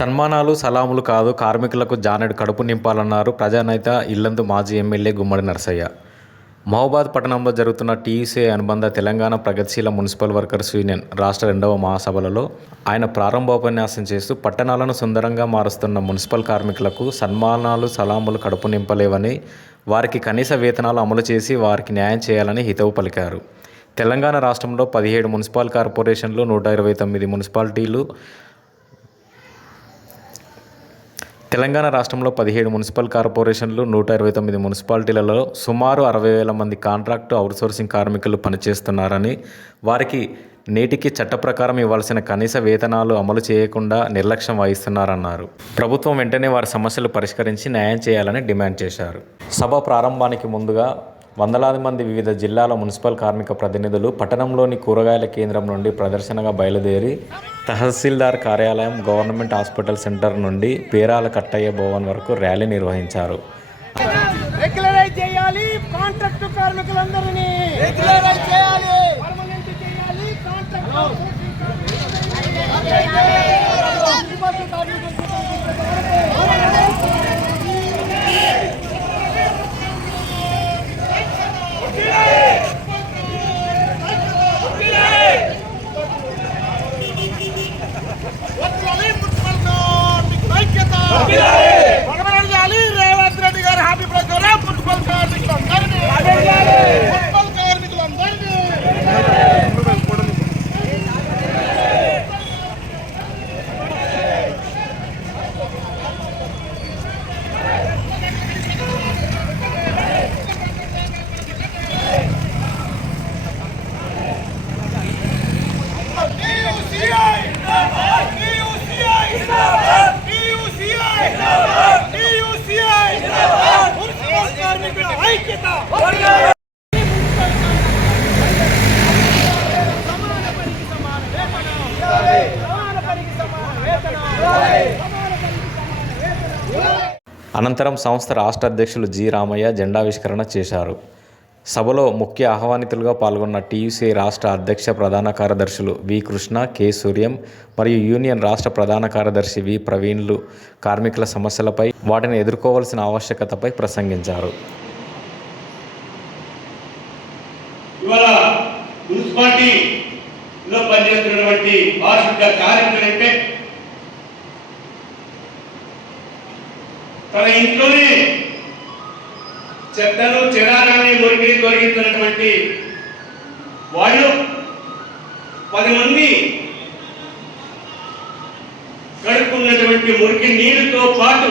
సన్మానాలు సలాములు కాదు కార్మికులకు జానెడు కడుపు నింపాలన్నారు ప్రజానేత ఇల్లందు మాజీ ఎమ్మెల్యే గుమ్మడి నరసయ్య. మహబాద్ పట్టణంలో జరుగుతున్న టీయూసీ అనుబంధ తెలంగాణ ప్రగతిశీల మున్సిపల్ వర్కర్స్ యూనియన్ రాష్ట్ర రెండవ మహాసభలలో ఆయన ప్రారంభోపన్యాసం చేస్తూ పట్టణాలను సుందరంగా మారుస్తున్న మున్సిపల్ కార్మికులకు సన్మానాలు సలాములు కడుపు నింపలేవని వారికి కనీస వేతనాలు అమలు చేసి వారికి న్యాయం చేయాలని హితవు పలికారు. తెలంగాణ రాష్ట్రంలో పదిహేడు మున్సిపల్ కార్పొరేషన్లు నూట ఇరవై తొమ్మిది మున్సిపాలిటీలు తెలంగాణ రాష్ట్రంలో పదిహేడు మున్సిపల్ కార్పొరేషన్లు నూట ఇరవై తొమ్మిది మున్సిపాలిటీలలో సుమారు అరవై వేల మంది కాంట్రాక్టు అవుట్సోర్సింగ్ కార్మికులు పనిచేస్తున్నారని వారికి నేటికి చట్ట ప్రకారం ఇవ్వాల్సిన కనీస వేతనాలు అమలు చేయకుండా నిర్లక్ష్యం వహిస్తున్నారన్నారు. ప్రభుత్వం వెంటనే వారి సమస్యలు పరిష్కరించి న్యాయం చేయాలని డిమాండ్ చేశారు. సభ ప్రారంభానికి ముందుగా వందలాది మంది వివిధ జిల్లాల మున్సిపల్ కార్మిక ప్రతినిధులు పట్టణంలోని కూరగాయల కేంద్రం నుండి ప్రదర్శనగా బయలుదేరి తహసీల్దార్ కార్యాలయం గవర్నమెంట్ హాస్పిటల్ సెంటర్ నుండి పేరాల కట్టయ్య భవన్ వరకు ర్యాలీ నిర్వహించారు. రెగ్యులరైజ్ చేయాలి కాంట్రాక్ట్ కార్మికులందరినీ. రెగ్యులరైజ్ అనంతరం సంస్థ రాష్ట్ర అధ్యక్షులు జి రామయ్య జెండావిష్కరణ చేశారు. సభలో ముఖ్య ఆహ్వానితులుగా పాల్గొన్న టీయూసీ రాష్ట్ర అధ్యక్ష ప్రధాన కార్యదర్శులు వి కృష్ణ కె సూర్యం మరియు యూనియన్ రాష్ట్ర ప్రధాన కార్యదర్శి వి ప్రవీణ్లు కార్మికుల సమస్యలపై వాటిని ఎదుర్కోవాల్సిన ఆవశ్యకతపై ప్రసంగించారు. మున్సిపాలిటీలో పనిచేస్తున్నటువంటి వార్షిక కార్మికులంటే తన ఇంట్లోనే చెత్తను చెదారాన్ని మురికి తొలగించినటువంటి వాళ్ళు పది మంది కడుక్కున్నటువంటి మురికి నీరుతో పాటు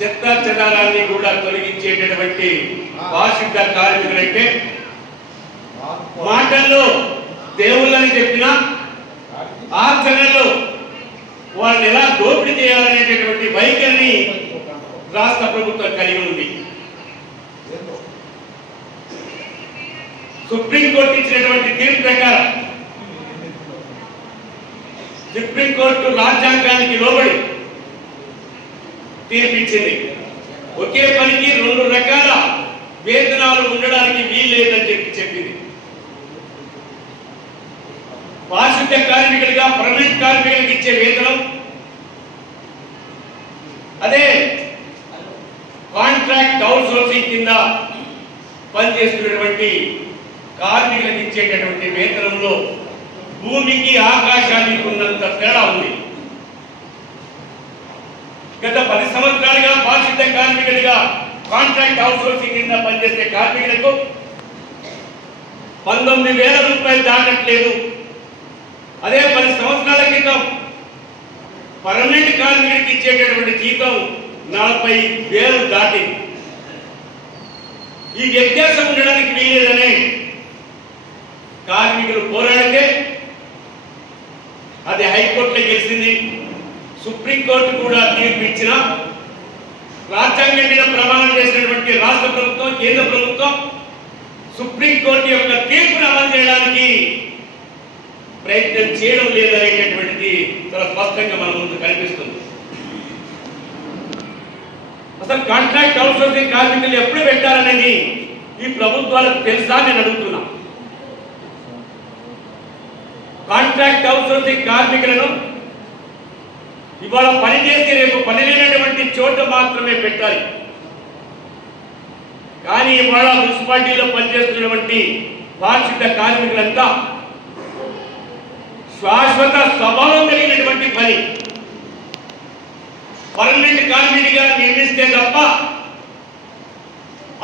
చెత్త చెదారాన్ని కూడా తొలగించేటటువంటి వార్షిక కార్మికులంటే మాటల్లో దేవుళ్ళని చెప్పిన ఆచరణలో వాళ్ళని ఎలా దోపిడీ చేయాలనేటటువంటి వైఖరిని రాష్ట్ర ప్రభుత్వం కలిగి ఉంది. సుప్రీంకోర్టు ఇచ్చినటువంటి తీర్పు ప్రకారం సుప్రీంకోర్టు రాజ్యాంగానికి లోబడి తీర్పు ఇచ్చింది. ఒకే పనికి రెండు రకాల వేతనాలు ఉండడానికి వీల్లేదని చెప్పి చెప్పింది. పారిశుద్ధ్య కార్మికులుగా పర్మనెంట్ కార్మికులకు ఇచ్చే వేతనం. అదే కాంట్రాక్ట్ అవుట్ సోర్సింగ్ కింద పనిచేస్తున్నటువంటి కార్మికులకు ఇచ్చేటటువంటి వేతనంలో భూమికి ఆకాశానికి ఉన్నంత తేడా ఉంది. గత పది సంవత్సరాలుగా పారిశుద్ధ్య కార్మికులుగా కాంట్రాక్ట్ అవుట్ సోర్సింగ్ కింద పనిచేసే కార్మికులకు పంతొమ్మిది వేల రూపాయలు దాటట్లేదు. అదే పది సంవత్సరాల క్రితం పర్మనెంట్ కార్మికుడికి ఇచ్చేటటువంటి జీతం నలభై వేలు దాటింది ఈ వ్యత్యాసం ఉండడానికి వీలేదని కార్మికులు పోరాడితే అది హైకోర్టులో గెలిచింది. సుప్రీంకోర్టు కూడా తీర్పు ఇచ్చిన రాజ్యాంగం మీద ప్రమాణం చేసినటువంటి రాష్ట్ర ప్రభుత్వం కేంద్ర ప్రభుత్వం సుప్రీంకోర్టు యొక్క తీర్పును అమలు చేయడానికి ప్రయత్నం చేయడం లేదనేటటువంటిది చాలా స్పష్టంగా మన ముందు కనిపిస్తుంది. అసలు కాంట్రాక్ట్ అవుట్సోర్సింగ్ కార్మికులు ఎప్పుడు పెట్టారనేది ఈ ప్రభుత్వాలకు తెలుసా నేను అడుగుతున్నా. కాంట్రాక్ట్ అవుట్సోర్సింగ్ కార్మికులను ఇవాళ పని రేపు పని లేనటువంటి చోట మాత్రమే పెట్టాలి. కానీ ఇవాళ మున్సిపాలిటీలో పనిచేస్తున్నటువంటి పారిశుద్ధ కార్మికులంతా శాశ్వత స్వభావం కలిగినటువంటి పని. పర్మనెంట్ కార్మికుడిగా నియమిస్తే తప్ప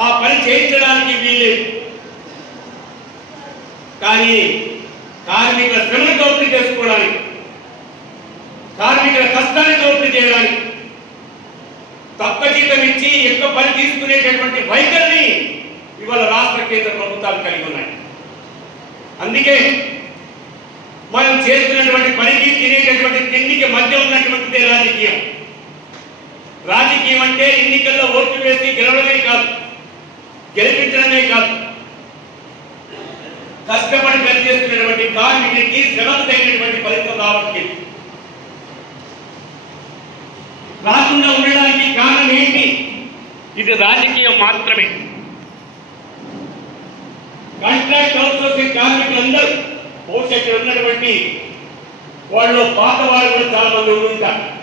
ఆ పని చేయించడానికి వీల్లేదు. కానీ కార్మికుల శ్రమను దోపిడీ చేసుకోవడానికి కార్మికుల కష్టాన్ని దోపిడీ చేయడానికి తక్కువ జీతం ఇచ్చి ఎక్కువ పని తీసుకునేటటువంటి వైఖరిని ఇవాళ రాష్ట్ర కేంద్ర ప్రభుత్వాలు కలిగి ఉన్నాయి. అందుకే మనం చేస్తున్నటువంటి పనికి తినేటటువంటి తిండికి మధ్య ఉన్నటువంటిదే రాజకీయం. రాజకీయం అంటే ఎన్నికల్లో ఓట్లు వేసి గెలవడమే కాదు. గెలిపించడమే కాదు. కష్టపడి పనిచేస్తున్నటువంటి కార్మికుడికి శ్రమతైనటువంటి ఫలితం రావట్లేదు. రాకుండా ఉండడానికి కారణం ఏంటి? ఇది రాజకీయం మాత్రమే. కాంట్రాక్ట్ అవుట్సోర్సింగ్ కార్మికులందరూ బహుశా ఇక్కడ ఉన్నటువంటి వాళ్ళు పాత వాళ్ళు కూడా చాలా మంది ఉంటారు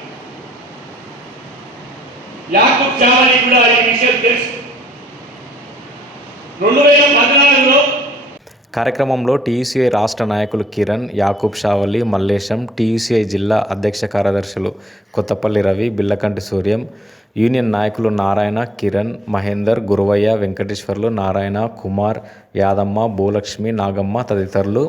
యాకూబ్ చావలి కూడా ఈ విషయం తెలుసు. రెండు వేల పద్నాలుగులో కార్యక్రమంలో టీయూసీఐ రాష్ట్ర నాయకులు కిరణ్ యాకూబ్ షావలి మల్లేశం టీయూసీఐ జిల్లా అధ్యక్ష కార్యదర్శులు కొత్తపల్లి రవి బిల్లకంటి సూర్యం యూనియన్ నాయకులు నారాయణ కిరణ్ మహేందర్ గురువయ్య వెంకటేశ్వర్లు నారాయణ కుమార్ యాదమ్మ భూలక్ష్మి నాగమ్మ తదితరులు